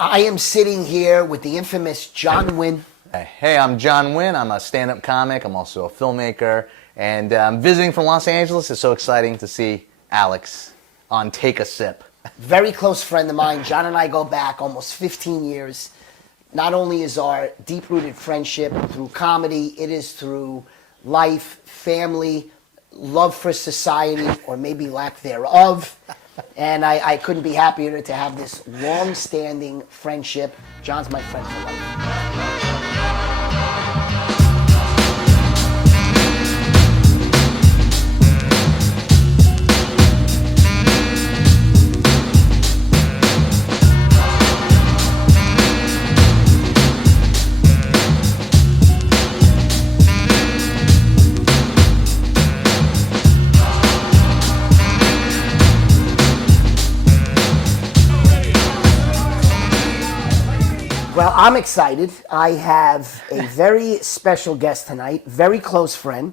I am sitting here with the infamous John Wynn. Hey, I'm John Wynn. I'm a stand-up comic. I'm also a filmmaker. And I'm visiting from Los Angeles. It's so exciting to see Alex on Take a Sip. Very close friend of mine. John and I go back almost 15 years. Not only is our deep-rooted friendship through comedy, it is through life, family, love for society, or maybe lack thereof. And I couldn't be happier to have this long-standing friendship. John's my friend for life. Well, I'm excited. I have a very special guest tonight, very close friend,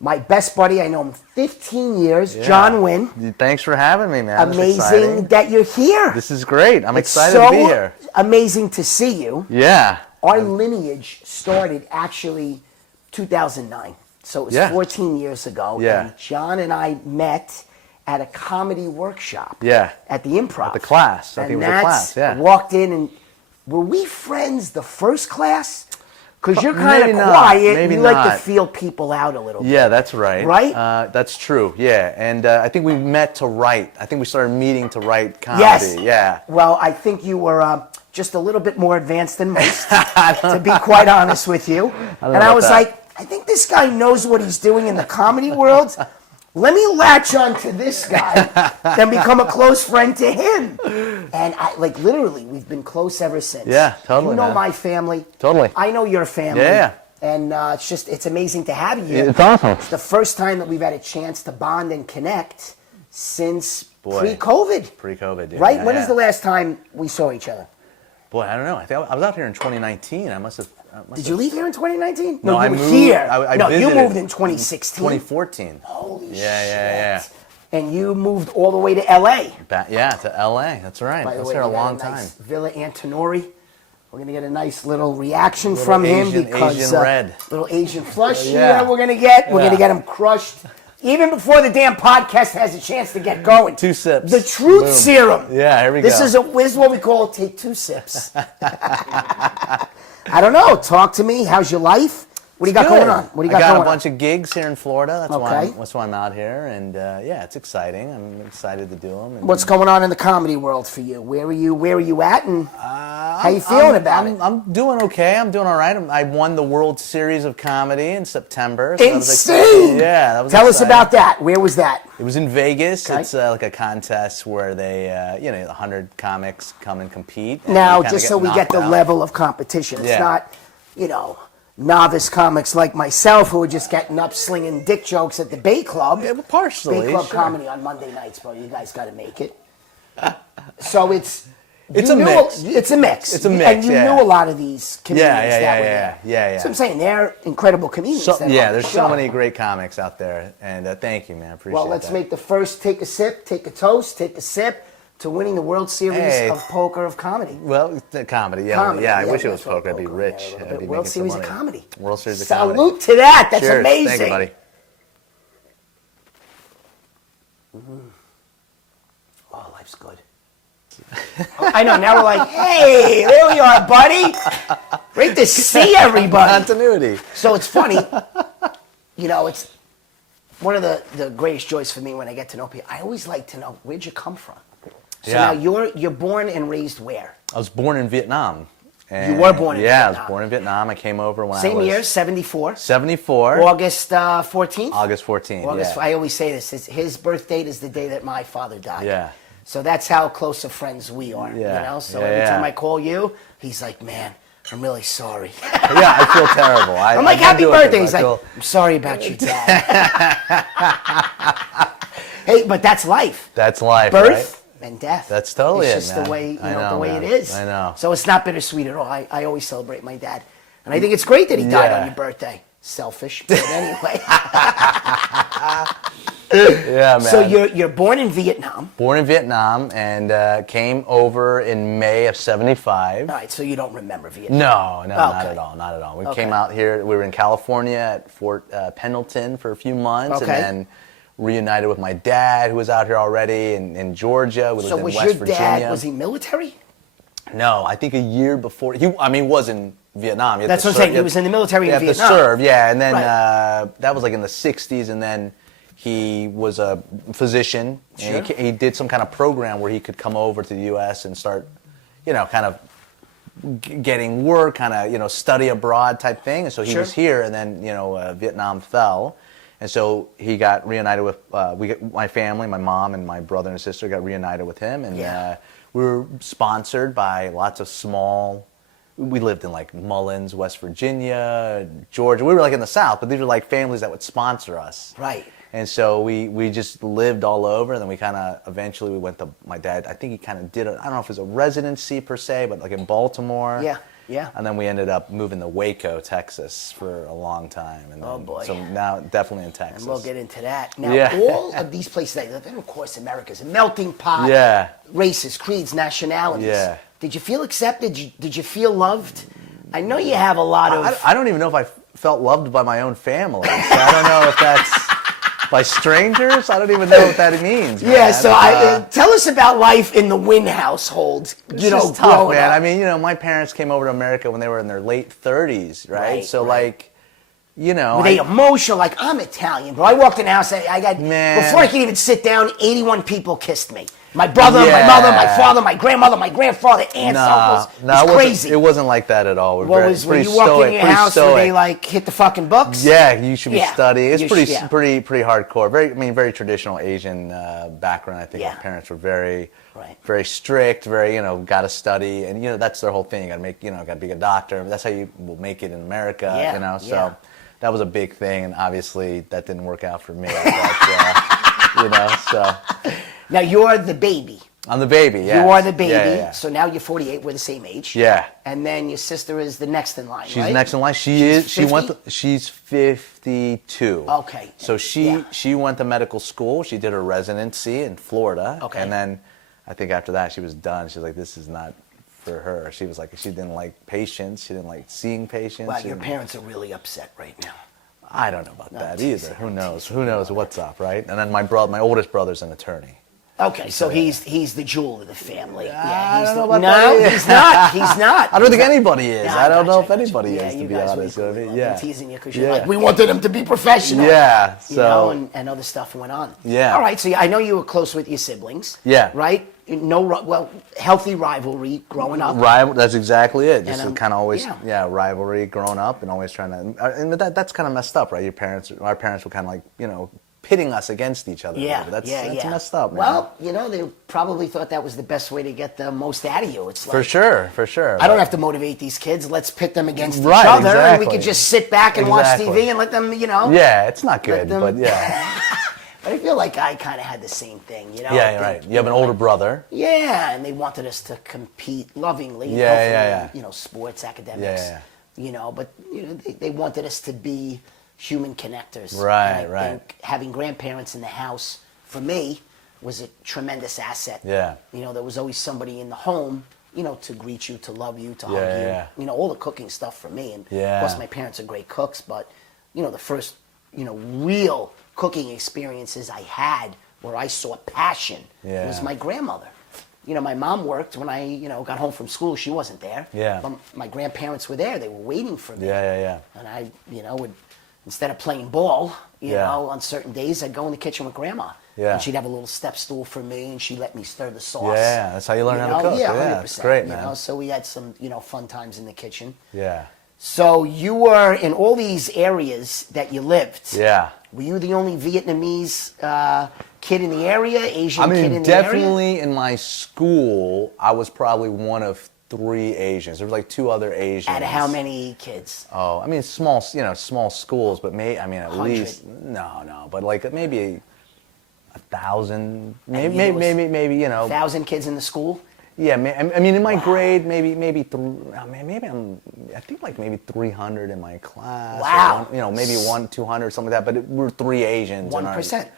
my best buddy. I know him 15 years, yeah. John Wynn. Thanks for having me, man. Amazing that you're here. This is great. I'm excited to be here. Amazing to see you. Yeah. Our lineage started actually 2009, so it was 14 years ago. Yeah. And John and I met at a comedy workshop. Yeah. At the Improv. At the class. I think it was a class. Yeah. I walked in and. Were we friends the first class? Because you're kind of quiet. Maybe you like to feel people out a little bit. Yeah, that's right. Right? That's true, yeah. And I think we met to write. I think we started meeting to write comedy. Yes. Yeah. Well, I think you were just a little bit more advanced than most, to be quite honest with you. I was like, I think this guy knows what he's doing in the comedy world. Let me latch on to this guy, then become a close friend to him. And literally, we've been close ever since. Yeah, totally. You know my family. Totally. I know your family. Yeah. And it's amazing to have you here. It's awesome. It's the first time that we've had a chance to bond and connect since pre-COVID. Pre-COVID, yeah. Right? Yeah, when is the last time we saw each other? Boy, I don't know. I think I was out here in 2019. Did you leave here in 2019? No, you moved here. You moved in 2016. 2014. Holy shit. Yeah. And you moved all the way to LA. To LA. That's right. I was here a long time. Villa Antonori. We're gonna get a nice little reaction from him because Asian red. Little Asian flush here. We're gonna get. We're gonna get him crushed. Even before the damn podcast has a chance to get going. 2 sips. The truth serum. Yeah, here we go. This is what we call take 2 sips. I don't know. Talk to me. How's your life? What do you got going on? What do you got going on? I got a bunch of gigs here in Florida. That's why I'm out here. And it's exciting. I'm excited to do them. What's going on in the comedy world for you? Where are you at? And how you feeling about it? I'm doing okay. I'm doing all right. I won the World Series of Comedy in September. So insane! That was Tell us about that. Where was that? It was in Vegas. Okay. It's like a contest where they, 100 comics come and compete. Now, just so we get the level of competition. It's not, novice comics like myself who are just getting up slinging dick jokes at the Bay Club. Yeah, partially. Bay Club comedy on Monday nights, bro. You guys got to make it. So it's a mix. It's a mix. And you knew a lot of these comedians that were there. Yeah. So I'm saying they're incredible comedians. There's so many great comics out there. And thank you, man. Appreciate it. Well, let's make the first take a sip, take a toast, take a sip to winning the World Series of Poker of Comedy. Well, comedy, I wish it was poker. I'd be rich. I'd be World Series of Comedy. World Series of Comedy. Salute to that. That's Cheers. amazing. Thank you, buddy. Oh, life's good. I know. Now we're like, hey, there we are, buddy. Great to see everybody. Continuity. So it's funny. It's one of the greatest joys for me when I get to know people. I always like to know, where'd you come from? So now you're born and raised where? I was born in Vietnam. You were born in Vietnam? Yeah, I was born in Vietnam. I came over when I was... Same year, 74? 74. August 14th? August 14th, I always say this. His birth date is the day that my father died. Yeah. So that's how close of friends we are, So every time I call you, he's like, man, I'm really sorry. Yeah, I feel terrible. I'm like, happy birthday. He's like, I'm sorry about you, Dad. Hey, but that's life. That's life, Birth and death. That's totally it's just the way the way it is. I know. So it's not bittersweet at all. I always celebrate my dad, and I think it's great that he died on your birthday. Selfish, but anyway. Yeah, man. So you're born in Vietnam. Born in Vietnam and came over in May of '75. All right, so you don't remember Vietnam. No, not Okay. at all, not at all. We Okay. came out here. We were in California at Fort Pendleton for a few months, Okay. and then reunited with my dad, who was out here already in Georgia. We lived So in was West your Virginia. dad, was he military? No, I think a year before. He was in Vietnam. That's what I'm saying. He was in the military in You have to Vietnam. serve, yeah. And then Right. that was like in the '60s, and then he was a physician. Sure. And he did some kind of program where he could come over to the U.S. and start, kind of getting work, kind of, study abroad type thing. And so he Sure. was here, and then, Vietnam fell. And so he got reunited with, my family, my mom and my brother and sister got reunited with him. And Yeah. we were sponsored by lots of we lived in like Mullins, West Virginia, Georgia. We were like in the South, but these were like families that would sponsor us. Right. And so we just lived all over, and then we kind of eventually we went to my dad. I think he kind of did I don't know if it was a residency per se, but like in Baltimore. Yeah, yeah. And then we ended up moving to Waco, Texas, for a long time. And Oh, then, boy. So now definitely in Texas. And we'll get into that. Now, Yeah. all of these places that you live in, of course, America's a melting pot. Yeah. Races, creeds, nationalities. Yeah. Did you feel accepted? Did you feel loved? I know you have a lot of... I don't even know if I felt loved by my own family. So I don't know if that's by strangers. I don't even know what that means. Yeah, man. so tell us about life in the Wynn household. It's just tough, growing man. up. I mean, my parents came over to America when they were in their late 30s, right? Right, So, right. like, you know. Were they emotional? Like, I'm Italian, bro. I walked in the house, I got, Man. before I could even sit down, 81 people kissed me. My brother, my Yeah. mother, my father, my grandmother, my grandfather, aunts, uncles. It's crazy. It wasn't like that at all. When you walked in your house, were they like hit the fucking books? Yeah, you should be Yeah. studying. It's You pretty, should, yeah. pretty hardcore. Very traditional Asian background. I think Yeah. my parents were very, Right. very strict. Very, got to study, and that's their whole thing. You got to make, got to be a doctor. That's how you will make it in America. Yeah, So yeah. that was a big thing, and obviously that didn't work out for me. But, so Now, you're the baby. I'm the baby. Yeah, You are the baby. Yeah. So now you're 48. We're the same age. Yeah. And then your sister is the next in line, She's right? next in line. She's She's 52. Okay. So Yeah. she went to medical school. She did her residency in Florida. Okay. And then I think after that she was done. She was like, this is not for her. She was like, she didn't like patients. She didn't like seeing patients. Wow, She your didn't- parents are really upset right now. I don't know about No, that teasing, either. Who I'm knows? teasing. Who knows what's up, right? And then my oldest brother's an attorney. Okay, so he's the jewel of the family. I he's don't know the, about no, that. he's not. He's not. I don't think He's not. anybody is. Yeah, I don't know gotcha, if anybody gotcha. is, Yeah, to you be guys honest. were cool. Yeah. I'm teasing you because you're Yeah. like, we wanted him to be professional. Yeah. You So know, and other stuff went on. Yeah. All right, so I know you were close with your siblings. Yeah. Right? Healthy rivalry growing up. That's exactly it. Just And, kind of always, yeah. rivalry growing up and always trying to, and that's kind of messed up, right? Our parents were kind of like, pitting us against each other. Yeah, That's yeah. messed up, man. Well, they probably thought that was the best way to get the most out of you. It's like, for sure. I don't have to motivate these kids. Let's pit them against Right, each other, and we exactly. could just sit back and watch Exactly. TV and let them, Yeah, it's not good, them- but yeah. But I feel like I kind of had the same thing, Yeah, you're right. You have an older brother. Yeah, and they wanted us to compete lovingly. Yeah. Sports, academics. Yeah. But they wanted us to be human connectors. Right, And I right. think having grandparents in the house for me was a tremendous asset. Yeah. There was always somebody in the home, to greet you, to love you, to hug Yeah. you. All the cooking stuff for me. And Yeah. of course, my parents are great cooks, but the first real cooking experiences I had where I saw passion was my grandmother. My mom worked when I, got home from school. She wasn't there. Yeah. But my grandparents were there. They were waiting for me. Yeah. And I, would, instead of playing ball, Yeah. on certain days, I'd go in the kitchen with Grandma. Yeah. And she'd have a little step stool for me, and she'd let me stir the sauce. Yeah, that's how you learn how to cook. Yeah, Yeah, 100%. it's great, man. So we had some, fun times in the kitchen. Yeah. So you were in all these areas that you lived. Yeah. Were you the only Vietnamese kid in the area, Asian I mean, kid in the area? definitely in my school, I was probably one of 3 Asians. There were like 2 other Asians. Out of how many kids? Oh, I mean, small schools, but at 100. least, no, but like maybe 1,000, maybe, there was maybe, 1,000 kids in the school? Yeah, I mean, in my grade, maybe I think like maybe 300 in my class. Wow. Or maybe 200, something like that. But we're 3 Asians. 1%.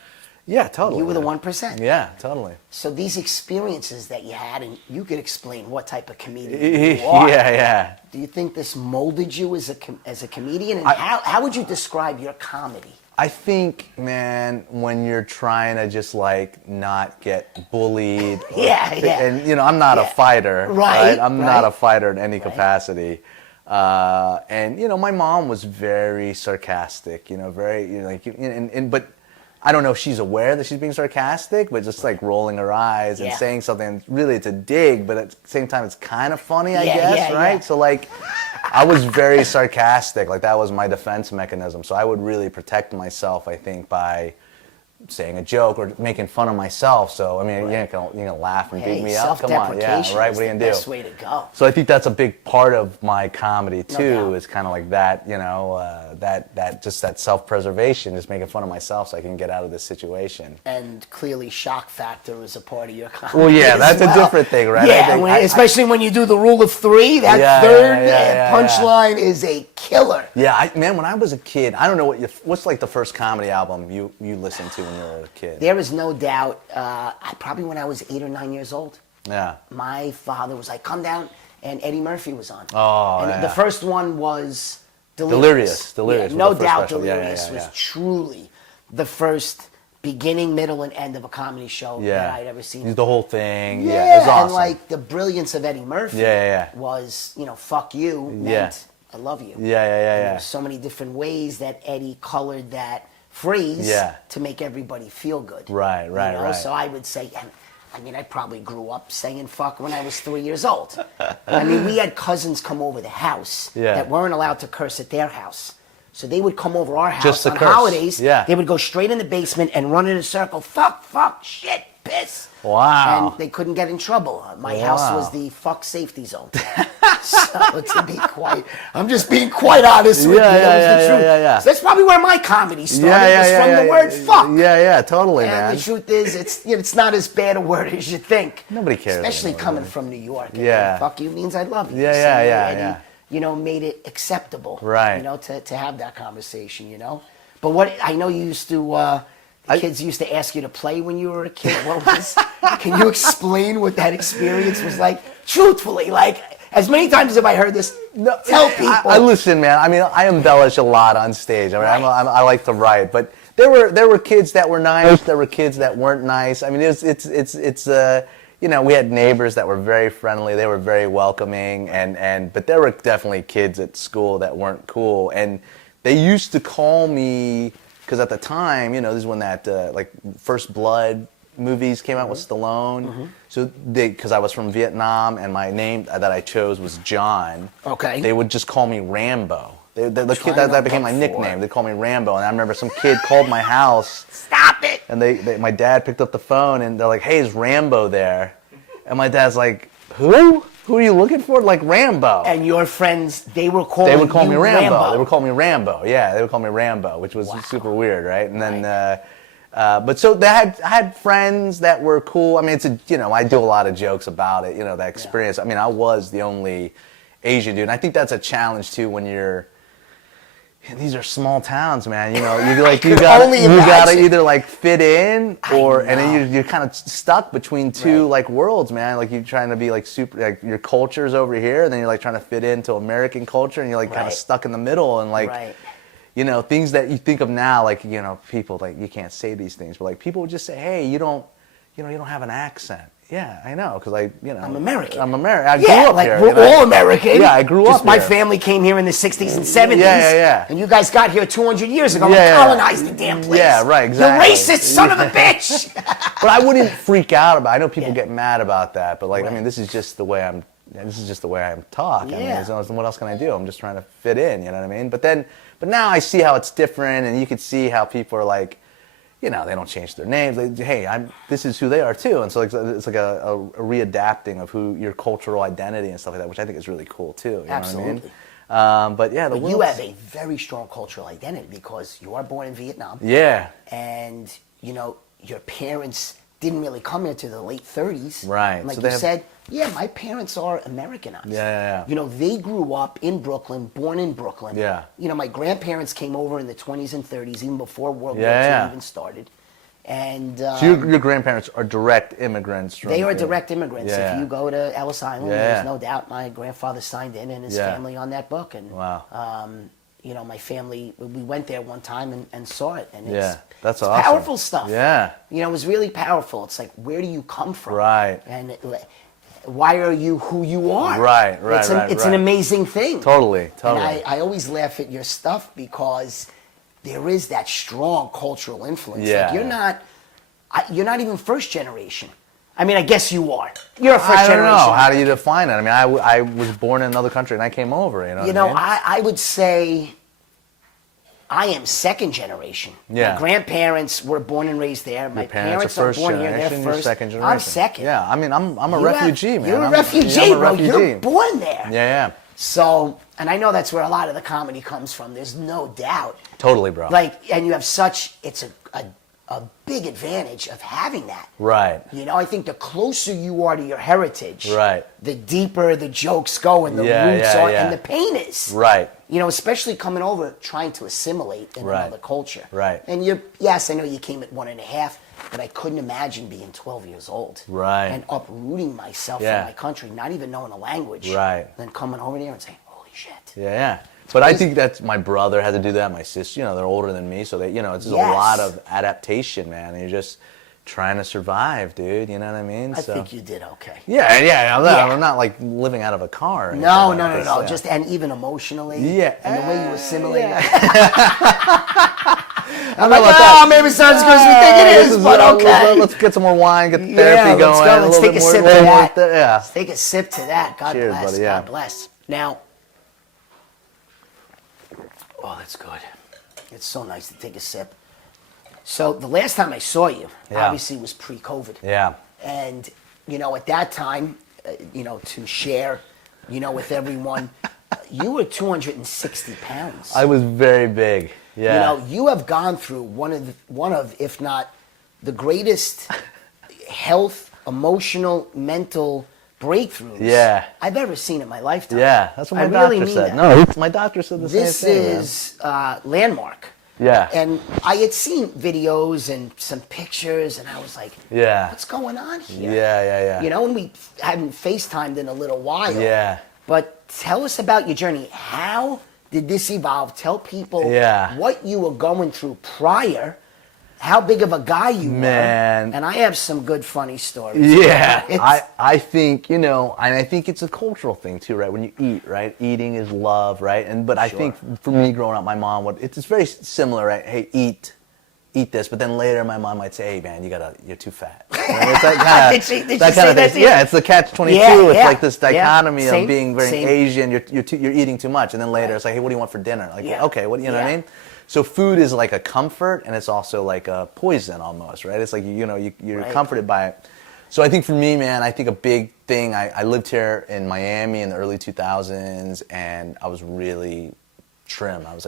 Yeah, totally. You were the man. 1%. Yeah, totally. So these experiences that you had, and you could explain what type of comedian you are. Yeah. Do you think this molded you as a comedian? And how would you describe your comedy? I think, man, when you're trying to just like not get bullied. Yeah. And you know, I'm not a fighter. Right. I'm not a fighter in any capacity. And you know, my mom was very sarcastic. You know, very but I don't know if she's aware that she's being sarcastic, but just like rolling her eyes and saying something. Really, it's a dig, but at the same time, it's kind of funny, I guess, right? Yeah. So like, I was very sarcastic. Like that was my defense mechanism. So I would really protect myself, I think, by saying a joke or making fun of myself. So I mean, you're gonna laugh and beat me up. Come on, yeah, right. What are you gonna do? Best way to go. So I think that's a big part of my comedy too. No doubt. Is kind of like that, you know, that just that self-preservation, just making fun of myself so I can get out of this situation. And clearly, shock factor is a part of your comedy. Well, yeah, that's as a different thing, right? Yeah, especially when you do the rule of three. That third punchline is a killer. Yeah, man, when I was a kid, I don't know what's like the first comedy album you listened to when you were a kid. There is no doubt. Probably when I was 8 or 9 years old. Yeah. My father was like, "Come down," and Eddie Murphy was on. Oh, and the first one was Delirious. Yeah, no doubt, special. Delirious was truly the first beginning, middle, and end of a comedy show that I'd ever seen. The whole thing. Yeah, it was awesome. And like the brilliance of Eddie Murphy was, "Fuck you" meant "I love you." Yeah. There were so many different ways that Eddie colored that phrase to make everybody feel good. Right. So I would say, I probably grew up saying fuck when I was 3 years old. I mean, we had cousins come over the house that weren't allowed to curse at their house. So they would come over our house just on curse. holidays. Yeah. They would go straight in the basement and run in a circle, fuck, shit, piss. Wow. And they couldn't get in trouble. My house was the fuck safety zone. So I'm just being quite honest with you. That was the truth. Yeah. So that's probably where my comedy started, was from the word fuck. Yeah, totally, And man. the truth is, it's not as bad a word as you think. Nobody cares. Especially coming from New York. Yeah. Fuck you means I love you. Yeah. Made it acceptable. Right. To have that conversation, But what I know you used to... kids used to ask you to play when you were a kid. Can you explain what that experience was like? Truthfully, like, as many times have I heard this, tell people. I listen, man. I mean, I embellish a lot on stage. I mean, I like to write, but there were kids that were nice. There were kids that weren't nice. I mean, it's we had neighbors that were very friendly. They were very welcoming, but there were definitely kids at school that weren't cool, and they used to call me. Because at the time, this is when that like First Blood movies came out with Stallone. Mm-hmm. So because I was from Vietnam and my name that I chose was John. Okay. They would just call me Rambo. The kid that became my nickname. They called me Rambo, and I remember some kid called my house. Stop it! And my dad picked up the phone and they're like, "Hey, is Rambo there?" And my dad's like, "Who? Who are you looking for?" Like Rambo. And your friends, they would call me Rambo. They would call me Rambo. Yeah, they would call me Rambo, which was super weird, right? And then, but so I had friends that were cool. I mean, I do a lot of jokes about it. That experience. Yeah. I mean, I was the only Asian dude, and I think that's a challenge too when you're. These are small towns, man. You gotta either like fit in and then you're kind of stuck between two like worlds, man. Like you're trying to be like super, like your culture's over here, and then you're like trying to fit into American culture, and you're like kind of stuck in the middle, and like things that you think of now, like people like you can't say these things, but like people would just say, "Hey, you don't have an accent." Yeah, I know, because I'm American. I'm American. I grew up here. We're all American. Yeah, I grew up here. My family came here in the 60s and 70s. Yeah. And you guys got here 200 years ago and colonized the damn place. Yeah, right, exactly. You racist son of a bitch! But I wouldn't freak out about it. I know people get mad about that, but like, I mean, this is just the way I'm taught. Yeah. I mean, what else can I do? I'm just trying to fit in, you know what I mean? But now I see how it's different, and you can see how people are like, they don't change their names. This is who they are too, and so it's like a readapting of who your cultural identity and stuff like that, which I think is really cool too. You Absolutely. Know what I mean? But you have a very strong cultural identity because you are born in Vietnam. Yeah. And your parents didn't really come here to the late 30s. Right. And like so you said, my parents are Americanized. Yeah. They grew up in Brooklyn, born in Brooklyn. Yeah. My grandparents came over in the 20s and 30s, even before World War II even started. And so your grandparents are direct immigrants. They are direct immigrants. Yeah. If you go to Ellis Island, Yeah. there's no doubt my grandfather signed in and his Yeah. family on that book. And Wow. you know, my family, we went there one time and saw it, and Yeah, that's it's awesome. powerful stuff. Yeah. You know, it was really powerful. It's like, where do you come from? Right. And why are you who you are? Right. It's an amazing thing. Totally. And I always laugh at your stuff because there is that strong cultural influence. Yeah. Like you're not even first generation. I mean, I guess you are. You're a first generation. I don't know. How do you define it? I mean, I was born in another country and I came over. You know what I mean? I would say I am second generation. Yeah. My grandparents were born and raised there. My parents are are first born here. generation. They're You're first. second generation. I'm second. Yeah. I mean, I'm a refugee, man. You're a refugee, I'm a bro. refugee. You're born there. Yeah. So, and I know that's where a lot of the comedy comes from. There's no doubt. Totally, bro. Like, and you have it's a big advantage of having that. Right. You know, I think the closer you are to your heritage, Right. the deeper the jokes go and the roots are and the pain is. Right. You know, especially coming over trying to assimilate in another culture. Right. And yes, I know you came at 1.5, but I couldn't imagine being 12 years old. Right. And uprooting myself from my country, not even knowing the language. Right. Then coming over there and saying, holy shit. Yeah. But I think that's my brother had to do that. My sister, they're older than me, so they, it's just a lot of adaptation, man. And you're just trying to survive, dude. You know what I mean? I think you did okay. Yeah. I'm not like living out of a car. No. Just and even emotionally. Yeah. And the way you assimilate. Yeah. I'm like, maybe it's not as good as we think it is, but okay. Let's get some more wine, get the therapy going. Let's take a sip to that. Yeah. Let's take a sip to that. God Cheers, bless. buddy, yeah. God bless. Now, oh, that's good. It's so nice to take a sip. So the last time I saw you, obviously, was pre-COVID. Yeah. And, at that time, to share, with everyone, you were 260 pounds. I was very big. Yeah. You have gone through one of, if not the greatest health, emotional, mental breakthroughs I've ever seen in my lifetime. Yeah, that's what my doctor said. My doctor said the same thing. This is landmark. Yeah. And I had seen videos and some pictures, and I was like, what's going on here? Yeah. And we hadn't FaceTimed in a little while. Yeah. But tell us about your journey. How did this evolve? Tell people what you were going through prior, how big of a guy you were. And I have some good funny stories. Yeah. I think, and I think it's a cultural thing too, right? When you eat, right? Eating is love, right? But I think for me growing up, my mom it's very similar, right? Hey, eat this. But then later my mom might say, hey man, you're too fat. It's that kind of thing. Yeah, it's the catch-22. It's like this dichotomy of being very Asian. You're eating too much. And then later it's like, hey, what do you want for dinner? Like, okay, what you know what I mean? So food is like a comfort, and it's also like a poison almost, right? It's like, you're comforted by it. So I think for me, man, I think a big thing, I lived here in Miami in the early 2000s, and I was really trim. I was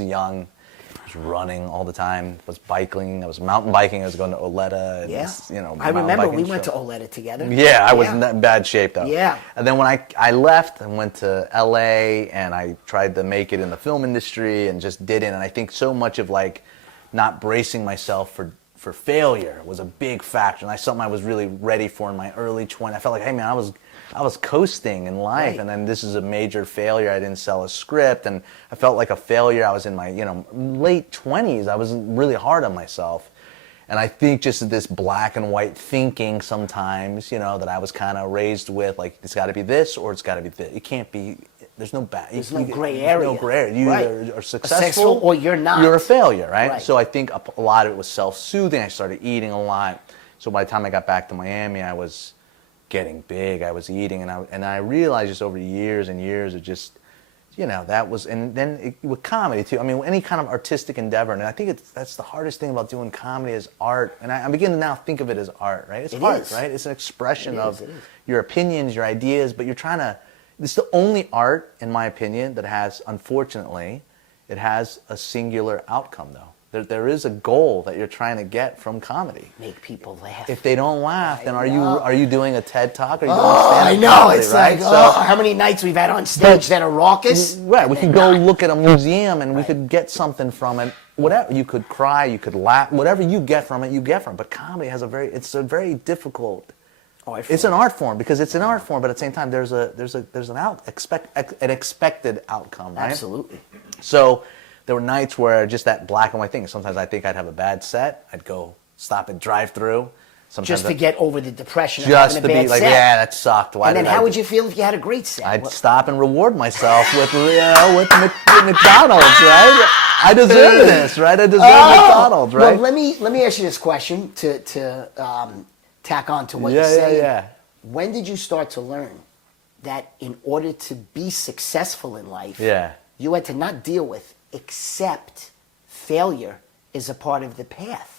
young. I was running all the time. I was biking. I was mountain biking. I was going to Oleta. And, I remember we went to Oleta together. Yeah, I was in bad shape though. Yeah. And then when I left and went to LA, and I tried to make it in the film industry and just didn't. And I think so much of like not bracing myself for failure was a big factor. And that's something I was really ready for in my early 20s. I felt like, hey man, I was coasting in life, and then this is a major failure. I didn't sell a script, and I felt like a failure. I was in my late 20s. I was really hard on myself, and I think just this black and white thinking sometimes, that I was kind of raised with, like it's got to be this or it's got to be this. It can't be. There's no There's no gray area. There's no gray area. You either are successful or you're not. You're a failure, right? So I think a lot of it was self-soothing. I started eating a lot. So by the time I got back to Miami, I was getting big. I was eating, and I realized just over years and years of just, that was, and then with comedy too. I mean, any kind of artistic endeavor, and I think that's the hardest thing about doing comedy is art. And I'm beginning to now think of it as art, right? It's art, right? It's an expression of your opinions, your ideas, but it's the only art, in my opinion, that has, unfortunately, it has a singular outcome though. there is a goal that you're trying to get from comedy. Make people laugh. If they don't laugh, then are you doing a TED Talk? Are you doing I know. comedy, It's right? like, how many nights we've had on stage that are raucous? Right. We could go look at a museum and we could get something from it. Whatever. You could cry, you could laugh. Whatever you get from it, you get from it. But comedy has it's a very difficult. It's an art form because it's an art form, but at the same time, there's an expected outcome, right? Absolutely. So there were nights where just that black and white thing. Sometimes I think I'd have a bad set. I'd go stop at drive-through. Sometimes just to get over the depression of just having a to bad be like, set. yeah, that sucked. And then how would you feel if you had a great set? I'd stop and reward myself with McDonald's, right? I deserve this, right? I deserve McDonald's, right? Well, let me ask you this question to tack on to what you're saying. Yeah. When did you start to learn that in order to be successful in life, you had to not deal with, accept failure is a part of the path?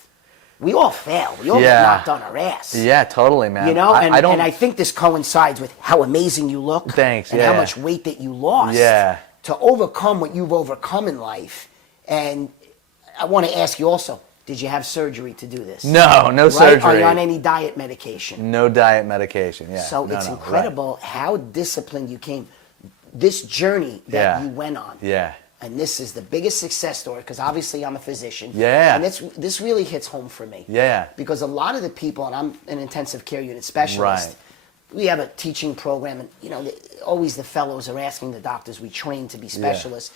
We all fail. We all get knocked on our ass. Yeah, totally, man. You know, and I think this coincides with how amazing you look. Thanks. And how much weight that you lost. Yeah. To overcome what you've overcome in life. And I want to ask you also, did you have surgery to do this? No surgery. Are you on any diet medication? No diet medication, yeah. So it's incredible how disciplined you came. This journey that you went on. Yeah. And this is the biggest success story because obviously I'm a physician. Yeah. And this really hits home for me. Yeah. Because a lot of the people, and I'm an intensive care unit specialist, right. We have a teaching program, and always the fellows are asking the doctors we train to be specialists,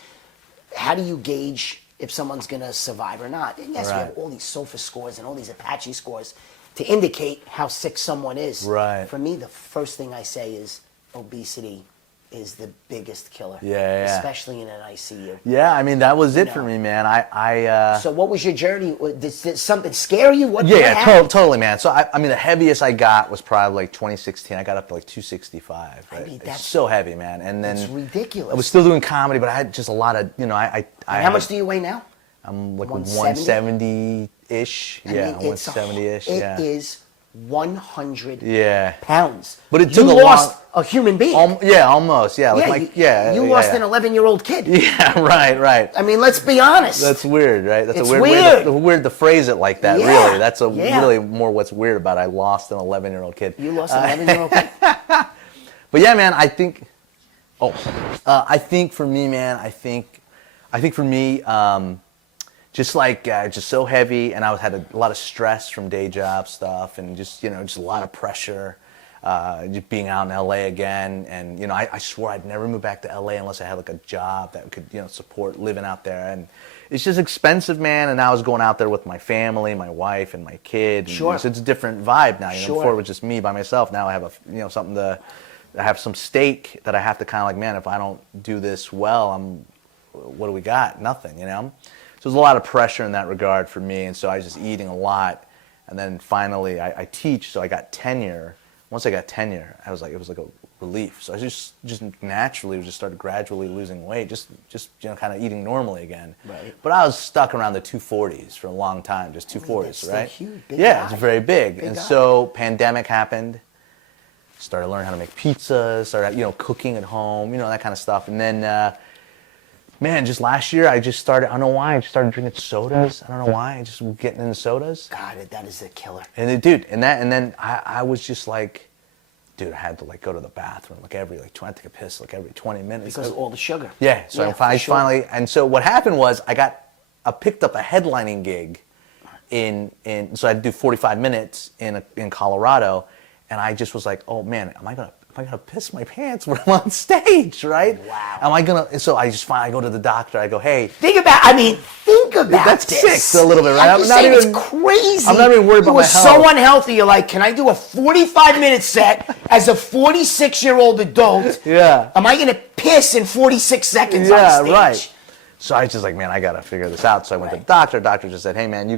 how do you gauge if someone's going to survive or not? And yes, we have all these SOFA scores and all these Apache scores to indicate how sick someone is. Right. For me, the first thing I say is obesity is the biggest killer. Yeah. Especially in an ICU. Yeah, I mean, that was it for me, man. So what was your journey? Did something scare you? What totally, man. So, I mean, the heaviest I got was probably like 2016. I got up to like 265. Right? I mean, that's so heavy, man. And then it's ridiculous. I was still doing comedy, but I had just a lot of, how much do you weigh now? I'm like 170-ish. Yeah, 170-ish. It is 100 pounds. But it took you lost a human being. Almost. Yeah, you lost an 11-year-old kid. Yeah, right. I mean, let's be honest. That's weird, right? That's it's a weird way to phrase it like that. Yeah. Really, that's really more what's weird about it. I lost an 11-year-old kid. You lost an 11-year-old kid. But yeah, man, I think for me, man, just so heavy, and I had a lot of stress from day job stuff, and just a lot of pressure, just being out in LA again, and I swore I'd never move back to LA unless I had like a job that could support living out there, and it's just expensive, man. And I was going out there with my family, my wife, and my kid. Sure. So it's a different vibe now. Before it was just me by myself. Now I have something to. I have some stake that I have to kind of like, man, if I don't do this well, what do we got? Nothing, So there's a lot of pressure in that regard for me, and so I was just eating a lot. And then finally, I teach, so I got tenure. Once I got tenure, it was like a relief. So I just naturally just started gradually losing weight, just kind of eating normally again. Right. But I was stuck around the 240s for a long time, just 240s, right? Huge, big yeah, guy. it's very big. And so pandemic happened. Started learning how to make pizzas, started cooking at home, that kind of stuff. And then man, just last year I just started, I don't know why, I just started drinking sodas. I don't know why, I just was getting into sodas. God, that is a killer. And then I was just like, dude, I had to go to the bathroom I had to take a piss every 20 minutes. Because of all the sugar. Yeah, so I finally, and so what happened was I picked up a headlining gig so I'd do 45 minutes in Colorado, and I just was like, oh man, am I gonna piss my pants when I'm on stage, right? Wow. Am I gonna? So I just finally go to the doctor. I go, hey. Think about That's this. sick a little bit, right? I'm just saying, it's crazy. I'm not even worried about my health. You were so unhealthy. You're like, can I do a 45-minute set as a 46-year-old adult? Yeah. Am I gonna piss in 46 seconds on stage? Yeah, right. So I was just like, man, I gotta figure this out. So I went to the doctor. Doctor just said, hey man, you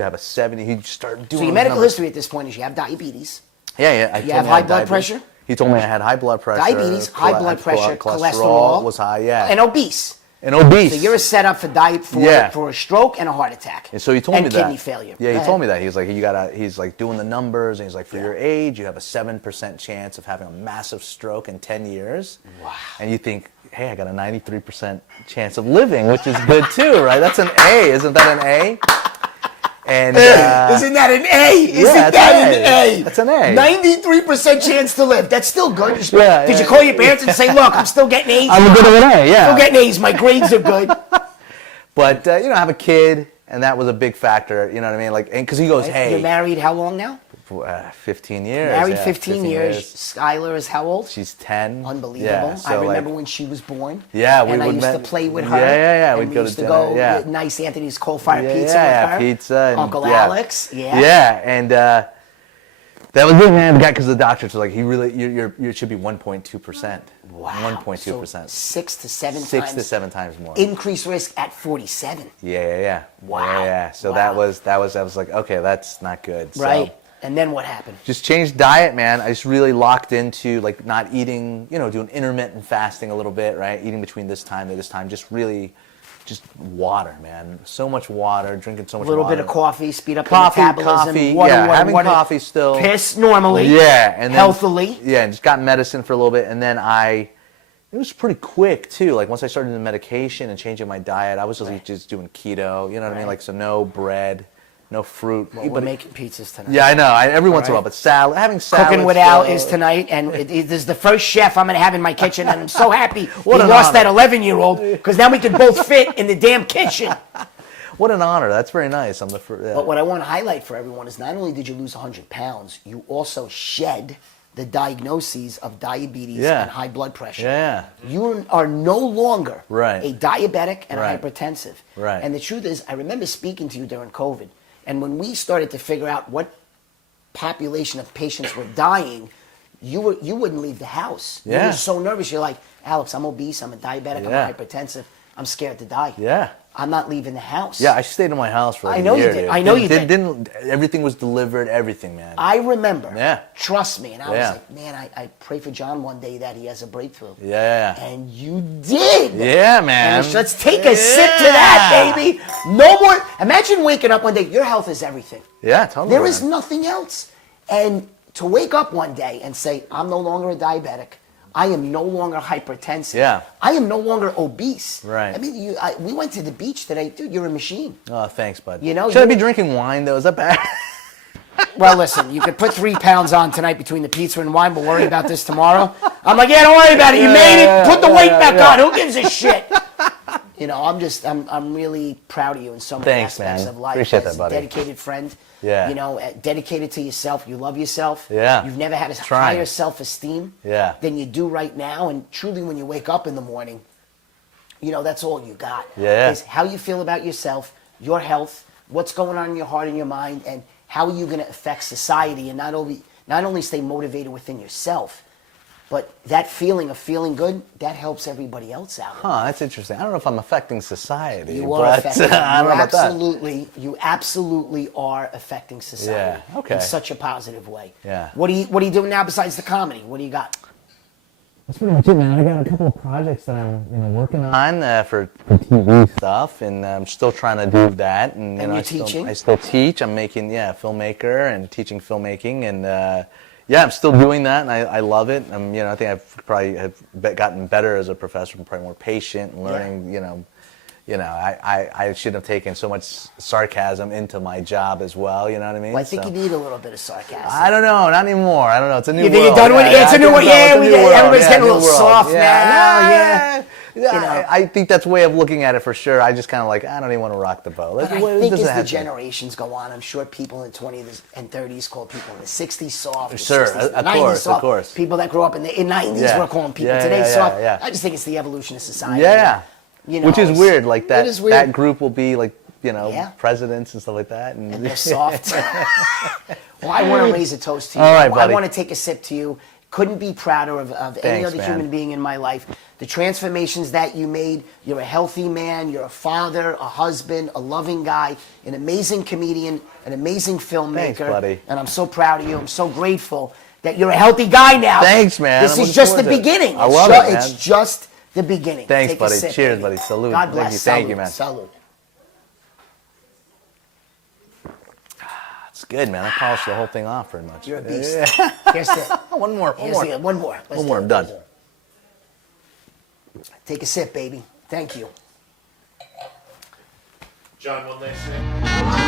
have a 70. He started doing. So your medical history at this point is you have diabetes. Yeah. You have high blood pressure? He told me I had high blood pressure. Diabetes, high blood pressure, cholesterol was high, yeah. And obese. So you're set up for for a stroke and a heart attack. And so he told me that. And kidney failure. Yeah, he told me that. He's like, he's like doing the numbers, and he's like, for your age, you have a 7% chance of having a massive stroke in 10 years. Wow. And you think, hey, I got a 93% chance of living, which is good too, right? That's an A, isn't that an A? And isn't that an A? Isn't that an A? That's an A. 93% chance to live. That's still good. Did you call your parents and say, look, I'm still getting A's? I'm a bit of an A, yeah. Still getting A's. My grades are good. But, you know, I have a kid, and that was a big factor, you know what I mean? Like, because he goes, hey. You're married how long now? 15 years. Married 15 years. Skylar is how old? She's 10. Unbelievable. Yeah, so I remember when she was born. Yeah, we would. And I used to play with her. Yeah. And we used to go get nice Anthony's coal-fired pizza with her. Pizza. And, Uncle Alex. Yeah. Yeah, and that was good, man. Because the doctors were like, you should be 1.2%. Wow. 1.2%. So 6 to 7 times. 6 to 7 times more. Increased risk at 47. Yeah. Wow. Yeah. So that was I was like, okay, that's not good. Right. So, and then what happened? just changed diet, man. I just really locked into like not eating, you know, doing intermittent fasting a little bit, right? Eating between this time and this time. Just water, man. So much water, drinking so much water. A little bit of coffee, speed up your metabolism. Coffee, water, having coffee still. Piss normally. Yeah. And then, healthily. Yeah, and just got medicine for a little bit. And then it was pretty quick too. Like once I started the medication and changing my diet, I was just doing keto, you know what I mean? Like, so no bread. No fruit. Well, we're making pizzas tonight. Yeah, I know. Every once in a while, but having salad. Cooking with Al is tonight, and this is the first chef I'm going to have in my kitchen, and I'm so happy we lost that 11-year-old, because now we can both fit in the damn kitchen. What an honor. That's very nice. But what I want to highlight for everyone is not only did you lose 100 pounds, you also shed the diagnoses of diabetes and high blood pressure. Yeah. You are no longer right. a diabetic and hypertensive. Right. And the truth is, I remember speaking to you during COVID, and when we started to figure out what population of patients were dying, you wouldn't leave the house. Yeah. You were so nervous. You're like, Alex, I'm obese, I'm a diabetic, I'm a hypertensive, I'm scared to die. Yeah. I'm not leaving the house. Yeah, I stayed in my house for like I know a year. You did. Dude. I know you did. Everything was delivered, everything, man. I remember. Yeah. Trust me. And I was like, man, I pray for John one day that he has a breakthrough. Yeah. And you did. Yeah, man. And let's take a sip to that, baby. No more. Imagine waking up one day. Your health is everything. Yeah, totally. There is nothing else. And to wake up one day and say, I'm no longer a diabetic. I am no longer hypertensive. Yeah. I am no longer obese. Right. I mean, we went to the beach today. Dude, you're a machine. Oh, thanks, bud. You know, should I be drinking wine, though? Is that bad? Well, listen, you could put 3 pounds on tonight between the pizza and wine. We'll worry about this tomorrow. I'm like, yeah, don't worry about it. You made it. Put the weight back on. Who gives a shit? You know, I'm really proud of you in so many aspects of life. Appreciate that, buddy. Dedicated friend. Yeah. You know, dedicated to yourself. You love yourself. Yeah. You've never had a higher self-esteem than you do right now. And truly, when you wake up in the morning, you know, that's all you got. Yeah. Is how you feel about yourself, your health, what's going on in your heart and your mind, and how are you going to affect society, and not only stay motivated within yourself, but that feeling of feeling good, that helps everybody else out. Huh, that's interesting. I don't know if I'm affecting society. You are affecting. I don't know about that. You absolutely are affecting society. Yeah, okay. In such a positive way. Yeah. What are you doing now besides the comedy? What do you got? That's pretty much it, man. I got a couple of projects that I'm working on for TV stuff, and I'm still trying to do that. And you're teaching? I still teach. I'm making filmmaker and teaching filmmaking, and I'm still doing that, and I love it. I think I've probably gotten better as a professor. I'm probably more patient and learning. I shouldn't have taken so much sarcasm into my job as well. You know what I mean? Well, I think you need a little bit of sarcasm. I don't know, not anymore. I don't know. It's a new world. You think you're done with it? It's a new world. Everybody's getting a little soft now. Yeah. I think that's a way of looking at it for sure. I just kind of like, I don't even want to rock the boat. But I think as the generations go on, I'm sure people in the 20s and 30s call people in the 60s soft. Sure, of course. People that grew up in the 90s were calling people today soft. Yeah. I just think it's the evolution of society. Yeah. You know, which is weird. Like that, weird. that group will be like, presidents and stuff like that. And they're soft. Well, I want to raise a toast to you. All right, buddy. I want to take a sip to you. Couldn't be prouder of any other human being in my life. The transformations that you made. You're a healthy man. You're a father, a husband, a loving guy, an amazing comedian, an amazing filmmaker. Thanks, buddy. And I'm so proud of you. I'm so grateful that you're a healthy guy now. Thanks, man. This is just the beginning. I love it, man. It's just the beginning. Thanks, Take buddy. a sip, Cheers, baby. buddy. Salute. God bless. Thank you, man. Salute. It's good, man. I polished the whole thing off pretty much. You're a beast. Here's it. One more. One more. I'm done. Take a sip, baby. Thank you. John, one last thing.